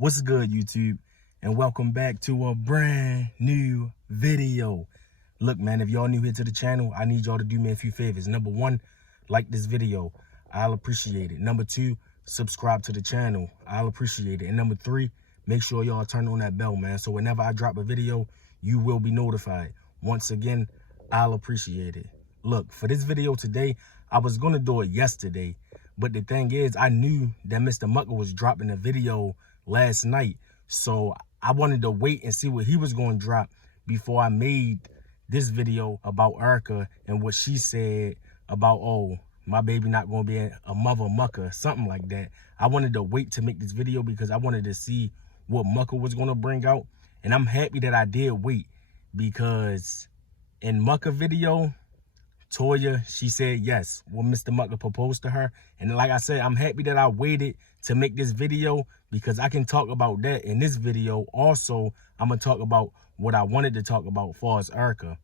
What's good, YouTube? And welcome back to a brand new video. Look, man, if y'all new here to the channel, I need y'all to do me a few favors. Number one, like this video. I'll appreciate it. Number two, subscribe to the channel. I'll appreciate it. And number three, make sure y'all turn on that bell, man. So whenever I drop a video, you will be notified. Once again, I'll appreciate it. Look, for this video today, I was going to do it yesterday. But the thing is, I knew that Mr. Mucker was dropping a video last night, so I wanted to wait and see what he was going to drop before I made this video about Erica and what she said about, oh, my baby not going to be a mother Mucker, something like that. I wanted to wait to make this video because I wanted to see what Mucker was going to bring out, and I'm happy that I did wait, because in Mucker video, Toya, she said yes when Mr. Mucker proposed to her. And like I said, I'm happy that I waited to make this video because I can talk about that in this video. Also, I'm going to talk about what I wanted to talk about as far as Erica.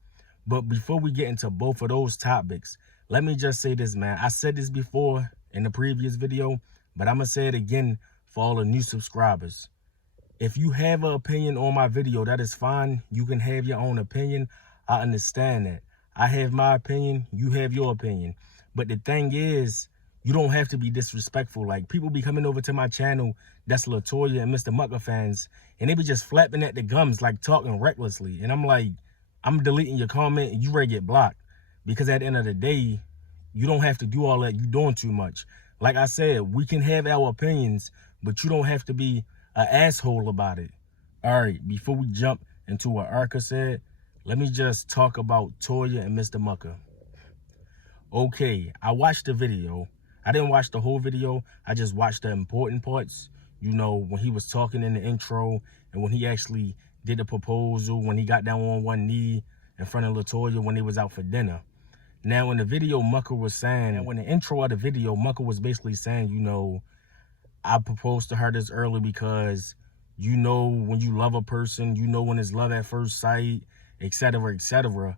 But before we get into both of those topics, let me just say this, man. I said this before in the previous video, but I'm going to say it again for all the new subscribers. If you have an opinion on my video, that is fine. You can have your own opinion. I understand that. I have my opinion, you have your opinion. But the thing is, you don't have to be disrespectful. Like, people be coming over to my channel that's LaToya and Mr. Mucker fans, and they be just flapping at the gums, like talking recklessly. And I'm like, I'm deleting your comment and you ready to get blocked. Because at the end of the day, you don't have to do all that. You're doing too much. Like I said, we can have our opinions, but you don't have to be an asshole about it. All right, before we jump into what Erica said, let me just talk about Toya and Mr. Mucker. Okay, I watched the video. I didn't watch the whole video. I just watched the important parts. You know, when he was talking in the intro and when he actually did the proposal, when he got down on one knee in front of LaToya when they was out for dinner. Now, in the video, Mucker was saying, and when the intro of the video, Mucker was basically saying, you know, I proposed to her this early because you know when you love a person, you know when it's love at first sight, etc., etc.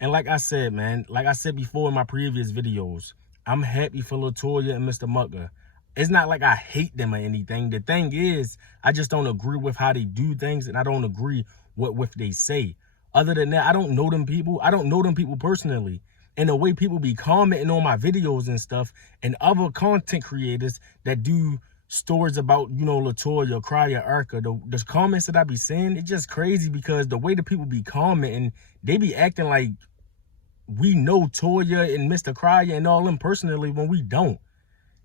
And like I said, man, like I said before in my previous videos, I'm happy for LaToya and Mr. Mucker. It's not like I hate them or anything. The thing is, I just don't agree with how they do things, and I don't agree with what they say. Other than that, I don't know them people. I don't know them people personally. And the way people be commenting on my videos and stuff, and other content creators that do stories about, you know, LaToya, Crya, Erica, the comments that I be seeing, it's just crazy because the way the people be commenting, they be acting like we know Toya and Mr. Crya and all them personally when we don't.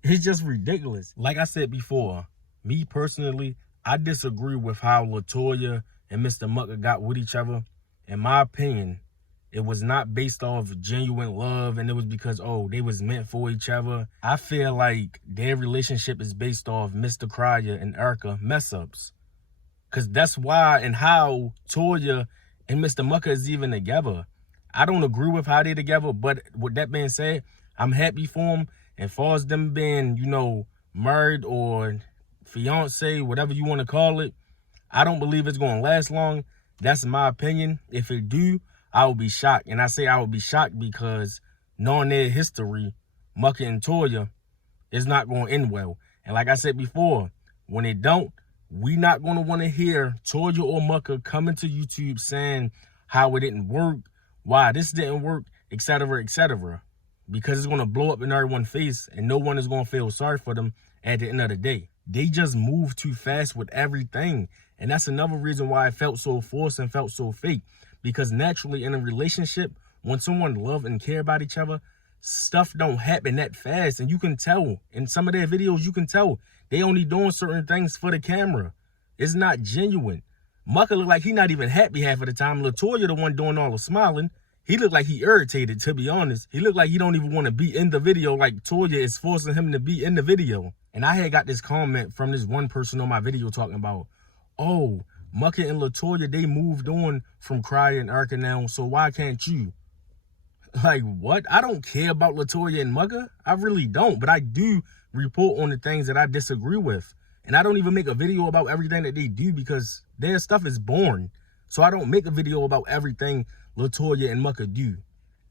It's just ridiculous. Like I said before, me personally, I disagree with how LaToya and Mr. Mucker got with each other. In my opinion, it was not based off genuine love, and it was because, oh, they was meant for each other. I feel like their relationship is based off Mr. Crya and Erica mess-ups. Because that's why and how Toya and Mr. Mucker is even together. I don't agree with how they're together, but with that being said, I'm happy for them. And far as them being, you know, married or fiance, whatever you want to call it, I don't believe it's going to last long. That's my opinion. If it do, I will be shocked. And I say I will be shocked because knowing their history, Mucker and Toya, is not going to end well. And like I said before, when it don't, we not going to want to hear Toya or Mucker coming to YouTube saying how it didn't work, why this didn't work, etc., etc. Because it's going to blow up in everyone's face and no one is going to feel sorry for them at the end of the day. They just move too fast with everything. And that's another reason why it felt so forced and felt so fake. Because naturally in a relationship, when someone love and care about each other, stuff don't happen that fast. And you can tell in some of their videos, you can tell they only doing certain things for the camera. It's not genuine. Mucker look like he not even happy half of the time. LaToya the one doing all the smiling. He look like he irritated, to be honest. He look like he don't even want to be in the video, like Toya is forcing him to be in the video. And I had got this comment from this one person on my video talking about, oh, Mucker and LaToya, they moved on from Crya and Erica now, so why can't you? Like, what? I don't care about LaToya and Mucker. I really don't, but I do report on the things that I disagree with. And I don't even make a video about everything that they do because their stuff is boring. So I don't make a video about everything LaToya and Mucker do.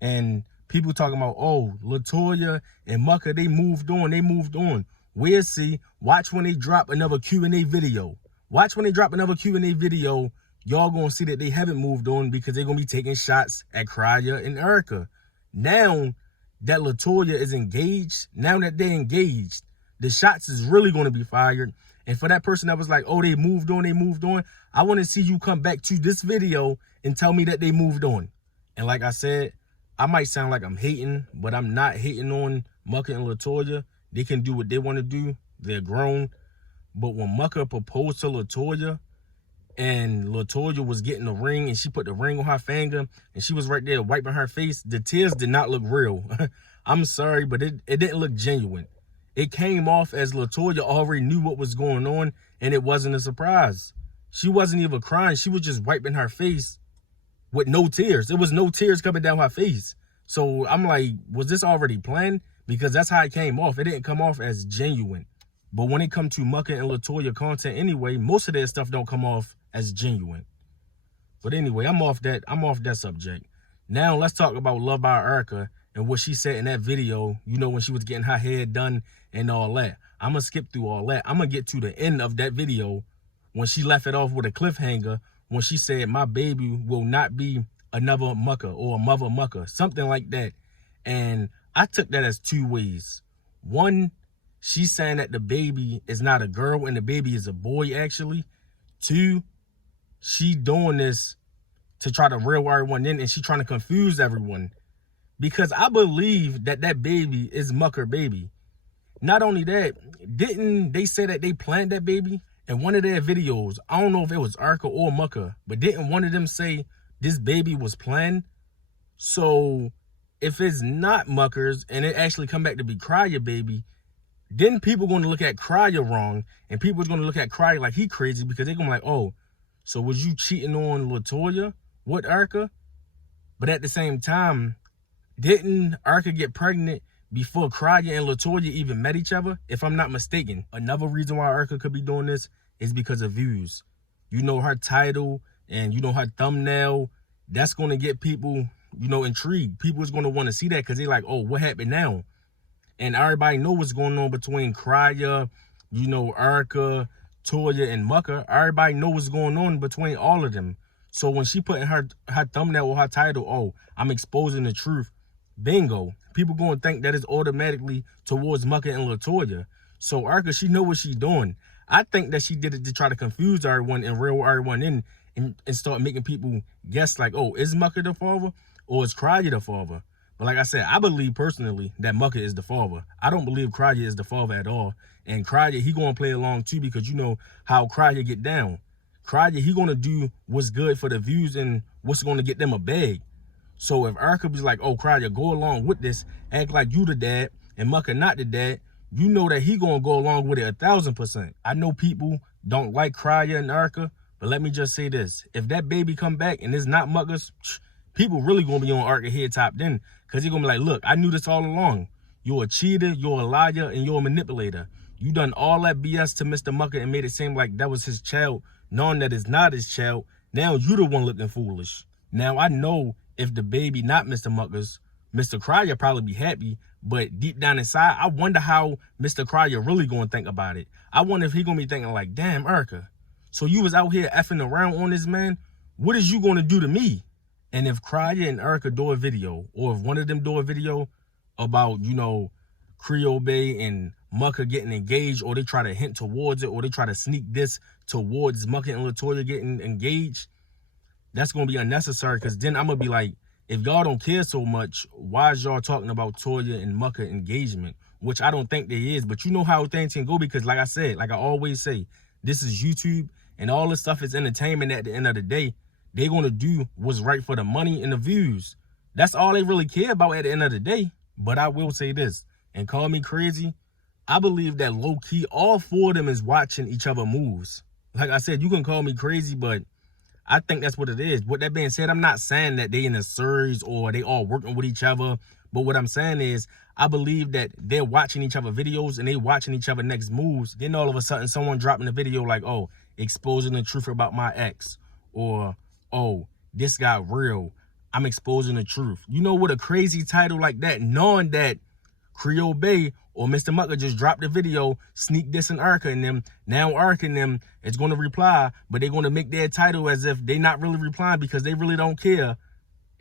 And people talking about, oh, LaToya and Mucker, they moved on. We'll see. Watch when they drop another Q&A video. Watch when they drop another Q&A video, y'all gonna see that they haven't moved on because they're gonna be taking shots at Crya and Erica. Now that LaToya is engaged, now that they're engaged, the shots is really gonna be fired. And for that person that was like, oh, they moved on, I wanna see you come back to this video and tell me that they moved on. And like I said, I might sound like I'm hating, but I'm not hating on Mucker and LaToya. They can do what they want to do. They're grown. But when Mucker proposed to LaToya and LaToya was getting the ring and she put the ring on her finger and she was right there wiping her face, the tears did not look real. I'm sorry, but it didn't look genuine. It came off as LaToya already knew what was going on and it wasn't a surprise. She wasn't even crying. She was just wiping her face with no tears. There was no tears coming down her face. So I'm like, was this already planned? Because that's how it came off. It didn't come off as genuine. But when it comes to Mucker and LaToya content anyway, most of their stuff don't come off as genuine. But anyway, I'm off that subject. Now let's talk about Luvd by Erica and what she said in that video, you know, when she was getting her hair done and all that. I'm going to skip through all that. I'm going to get to the end of that video when she left it off with a cliffhanger, when she said, my baby will not be another Mucker or a mother Mucker, something like that. And I took that as two ways. One, she's saying that the baby is not a girl and the baby is a boy, actually. Two, she doing this to try to reel everyone in and she trying to confuse everyone. Because I believe that that baby is Mucker baby. Not only that, didn't they say that they planned that baby? In one of their videos, I don't know if it was Erica or Mucker, but didn't one of them say this baby was planned? So if it's not Mucker's and it actually come back to be Crya baby, then people going to look at Crya wrong and people are going to look at Crya like he crazy because they're going to be like, oh, so was you cheating on LaToya with Erica? But at the same time, didn't Erica get pregnant before Crya and LaToya even met each other, if I'm not mistaken? Another reason why Erica could be doing this is because of views. You know, her title and, you know, her thumbnail, that's going to get people, you know, intrigued. People is going to want to see that because they're like, oh, what happened now? And everybody know what's going on between Crya, you know, Erica, Toya, and Mucker. Everybody know what's going on between all of them. So when she put in her thumbnail or her title, oh, I'm exposing the truth, bingo. People going to think that is automatically towards Mucker and LaToya. So Erica, she know what she's doing. I think that she did it to try to confuse everyone and reel everyone in and start making people guess like, oh, is Mucker the father or is Crya the father? But like I said, I believe personally that Mucker is the father. I don't believe Crya is the father at all. And Crya, he going to play along too because you know how Crya get down. Crya, he going to do what's good for the views and what's going to get them a bag. So if Erica was like, oh, Crya, go along with this, act like you the dad, and Mucker not the dad, you know that he gonna go along with it 1000%. I know people don't like Crya and Erica, but let me just say this. If that baby come back and it's not Mucker's, people really gonna be on Erica head top then, because he gonna be like, look, I knew this all along. You're a cheater, you're a liar, and you're a manipulator. You done all that BS to Mr. Mucker and made it seem like that was his child, knowing that it's not his child. Now you the one looking foolish. Now I know if the baby not Mr. Mucker's, Mr. Crya probably be happy, but deep down inside, I wonder how Mr. Crya really gonna think about it. I wonder if he gonna be thinking like, damn, Erica, so you was out here effing around on this man? What is you gonna do to me? And if Crya and Erica do a video, or if one of them do a video about, you know, Creolebea and Mucker getting engaged, or they try to hint towards it, or they try to sneak this towards Mucker and LaToya getting engaged, that's going to be unnecessary, because then I'm going to be like, if y'all don't care so much, why is y'all talking about Toya and Mucker engagement? Which I don't think there is, but you know how things can go, because like I said, like I always say, this is YouTube, and all this stuff is entertainment at the end of the day. They're going to do what's right for the money and the views. That's all they really care about at the end of the day. But I will say this, and call me crazy, I believe that low-key, all four of them is watching each other moves. Like I said, you can call me crazy, but I think that's what it is. With that being said, I'm not saying that they in a series or they all working with each other. But what I'm saying is, I believe that they're watching each other videos and they watching each other next moves. Then all of a sudden, someone dropping a video like, oh, exposing the truth about my ex. Or, oh, this got real. I'm exposing the truth. You know, with a crazy title like that, knowing that Creolebea Or Mr. Mucker just dropped the video, sneak dissing Erica and them. Now Erica and them is going to reply, but they're going to make their title as if they not really replying because they really don't care.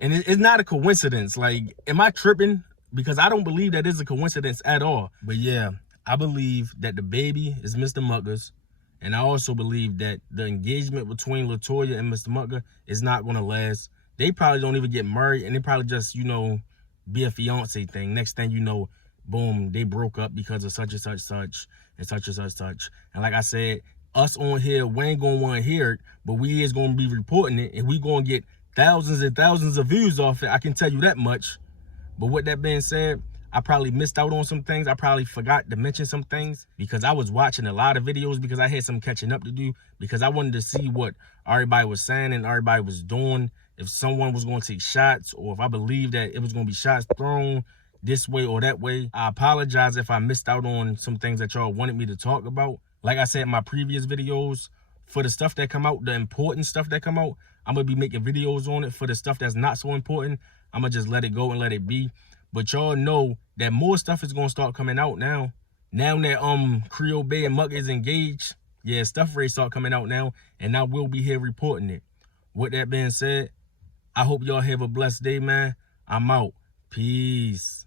And it's not a coincidence. Like, am I tripping? Because I don't believe that is a coincidence at all. But yeah, I believe that the baby is Mr. Mucker's. And I also believe that the engagement between Latoya and Mr. Mucker is not going to last. They probably don't even get married, and they probably just, you know, be a fiance thing. Next thing you know, boom, they broke up because of such and such, and such and such, such. And like I said, us on here, we ain't going to want to hear it, but we is going to be reporting it, and we going to get thousands and thousands of views off it. I can tell you that much. But with that being said, I probably missed out on some things. I probably forgot to mention some things because I was watching a lot of videos because I had some catching up to do because I wanted to see what everybody was saying and everybody was doing. If someone was going to take shots or if I believed that it was going to be shots thrown this way or that way. I apologize if I missed out on some things that y'all wanted me to talk about. Like I said in my previous videos, for the stuff that come out, the important stuff that come out, I'm going to be making videos on it. For the stuff that's not so important, I'm going to just let it go and let it be. But y'all know that more stuff is going to start coming out now. Now that Creolebea and Mucker is engaged, yeah, stuff ready start coming out now. And I will be here reporting it. With that being said, I hope y'all have a blessed day, man. I'm out. Peace.